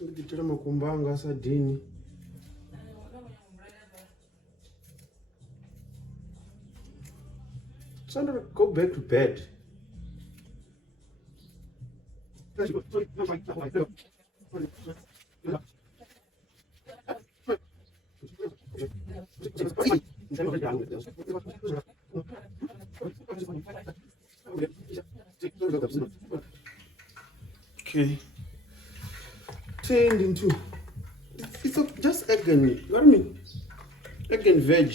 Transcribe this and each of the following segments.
Ndikitira makumbanga asadini. Sandra, go back to bed. Okay. Turned into it's just egg and you know what I mean? Egg and veg.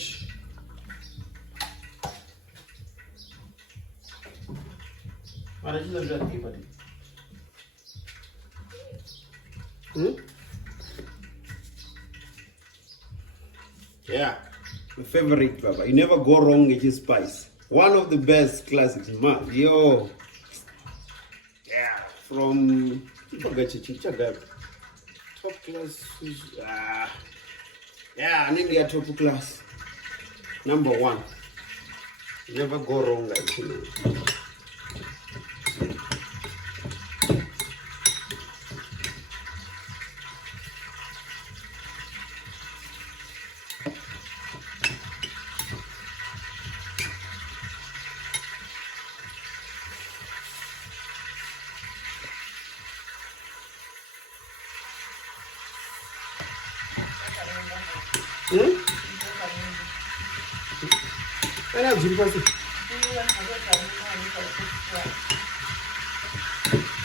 Yeah, my favorite, Baba. You never go wrong with his spice. One of the best classics, man. Yo, yeah, from forget top class. Yeah, I need top class. Number one. You never go wrong like him.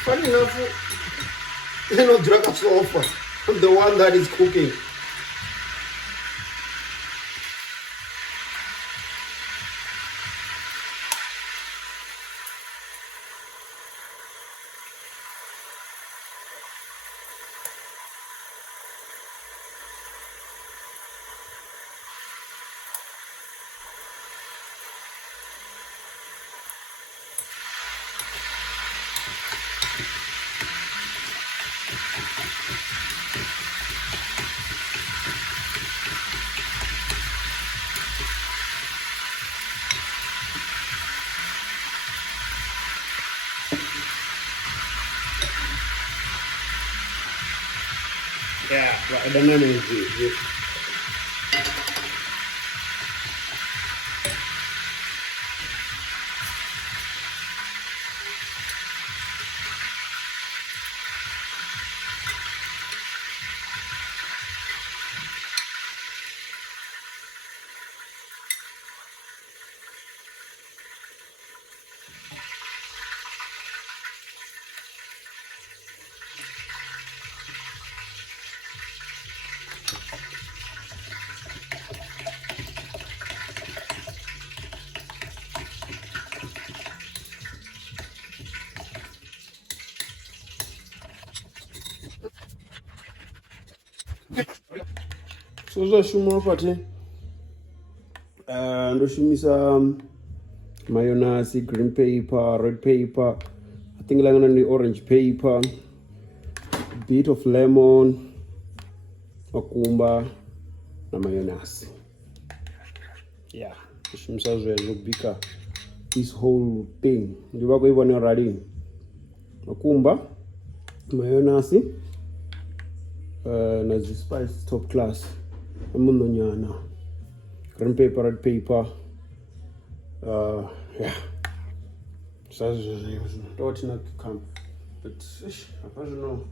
Funny enough, you know, drug us offer. I'm the one that is cooking. Yeah, but I don't know anything. So zvashuma pati ndoshumisa mayonnaise, green paper, red paper, I think like orange paper, a bit of lemon, makumba na mayonnaise. Yeah, ndoshumisa zvekubika this whole thing. Ndiva kuivona already. Makumba, mayonnaise, na spice top class. Amunonyana, green paper, red paper, yeah. So don't not come, but I don't know.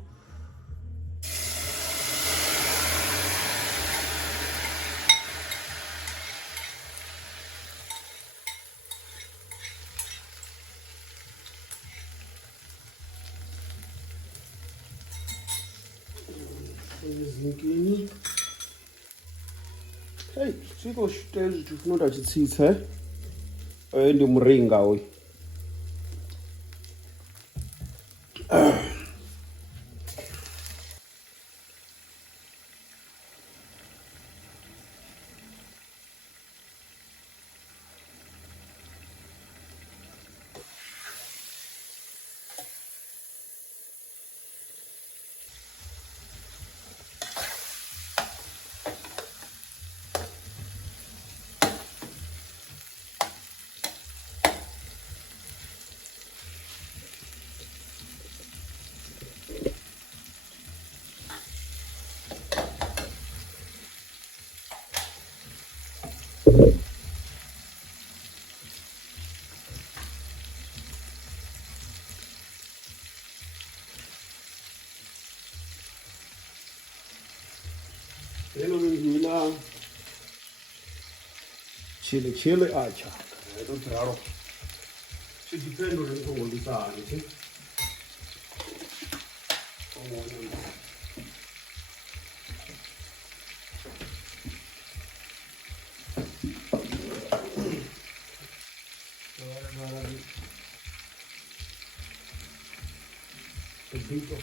Hey, siko stage tufunota chitsitsa ndi muringa uyu. Then we will chili acha. I don't know. Should depend on the whole design. A bit of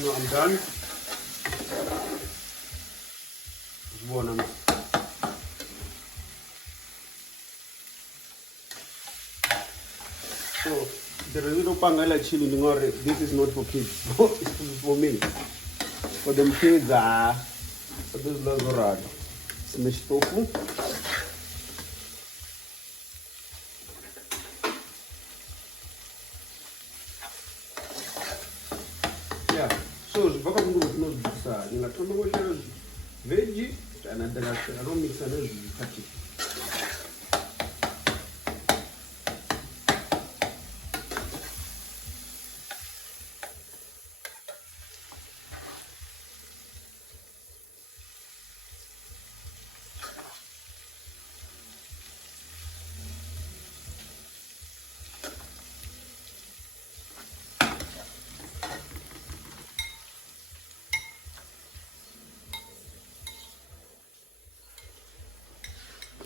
I'm done. So the little pangala chili, this is not for kids. It's for me. For them kids, for those lazorad. Smashed tofu. Yeah. So the baka mungu no bisa. Nila kama ngoja veggie and then I don't mix another kati.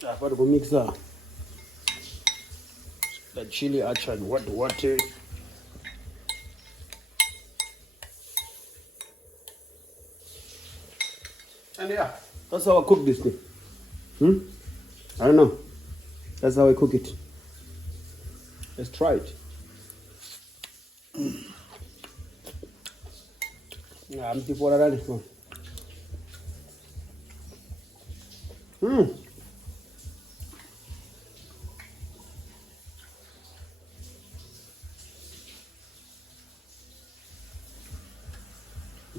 I've got to go mix the chili acha and water. And yeah, that's how I cook this thing. I don't know. That's how I cook it. Let's try it. I'm before I run it.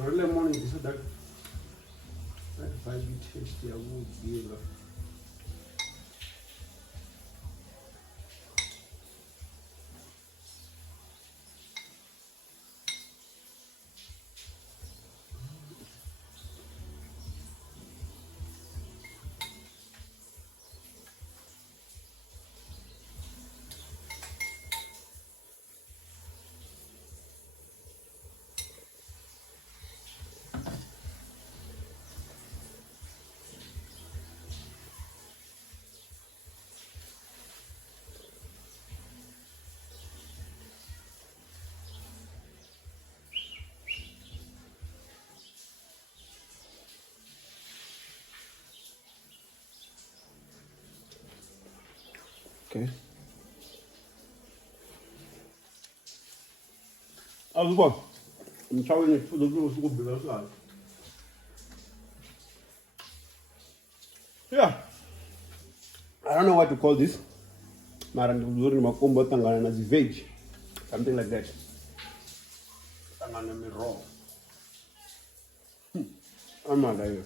Early morning, so that might be tasty. I would be able. Okay. How's it going? I'm trying to put the little bit outside. Yeah. I don't know what to call this. Veg. Something like that. Raw. I'm not there.